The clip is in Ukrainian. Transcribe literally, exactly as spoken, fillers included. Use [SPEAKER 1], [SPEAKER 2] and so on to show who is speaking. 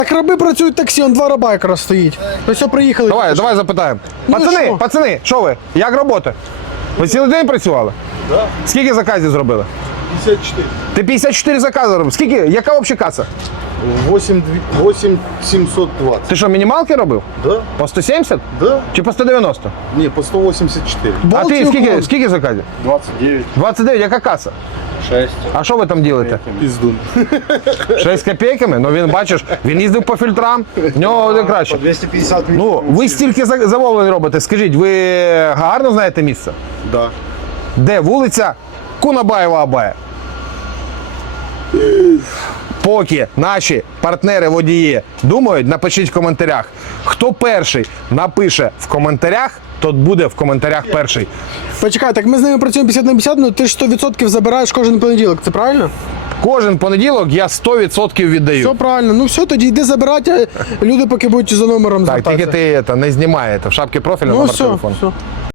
[SPEAKER 1] Так раби працюють таксі, он два раба якраз стоїть. Ось все, приїхали.
[SPEAKER 2] Давай, давай запитаємо.
[SPEAKER 1] Ну,
[SPEAKER 2] Пацани,
[SPEAKER 1] що?
[SPEAKER 2] пацани, що ви? Як робота? Ви цілий день працювали?
[SPEAKER 3] Да.
[SPEAKER 2] Скільки заказів зробили?
[SPEAKER 3] пятьдесят четыре.
[SPEAKER 2] Ти п'ятдесят чотири закази зробив. Скільки? Яка взагалі каса?
[SPEAKER 3] восемь семьсот двадцать.
[SPEAKER 2] Ти що, мінімалки робив?
[SPEAKER 3] Да?
[SPEAKER 2] По сто сімдесят?
[SPEAKER 3] Да?
[SPEAKER 2] Чи по сто дев'яносто?
[SPEAKER 3] Не, по сто восемьдесят четыре.
[SPEAKER 2] А
[SPEAKER 1] Болт
[SPEAKER 2] ти
[SPEAKER 1] і
[SPEAKER 2] скільки,
[SPEAKER 1] уклон.
[SPEAKER 2] скільки заказів?
[SPEAKER 3] двадцать девять.
[SPEAKER 2] двадцять дев'ять, яка каса?
[SPEAKER 3] шесть.
[SPEAKER 2] А що ви там робите?
[SPEAKER 3] Пиздун.
[SPEAKER 2] шість копійками? Ну він, бачиш, він їздив по фільтрам, в нього буде краще.
[SPEAKER 3] двести пятьдесят
[SPEAKER 2] Ну, ви стільки за- замовлень робите, скажіть, ви гарно знаєте місце?
[SPEAKER 3] Да.
[SPEAKER 2] Де вулиця Кунабаєва Абая? Поки наші партнери-водії думають, напишіть в коментарях. Хто перший напише в коментарях, тот буде в коментарях перший.
[SPEAKER 1] Почекай, так ми з ними працюємо п'ятдесят на п'ятдесят, ну ти ж сто відсотків забираєш кожен понеділок, це правильно?
[SPEAKER 2] Кожен понеділок я сто відсотків віддаю.
[SPEAKER 1] Все правильно. Ну все, тоді йди забирати, а люди поки будуть за номером
[SPEAKER 2] Так,
[SPEAKER 1] звертатися.
[SPEAKER 2] тільки ти це, не знімає, це в шапці профіля
[SPEAKER 1] Ну
[SPEAKER 2] номер
[SPEAKER 1] все,
[SPEAKER 2] телефону.
[SPEAKER 1] все.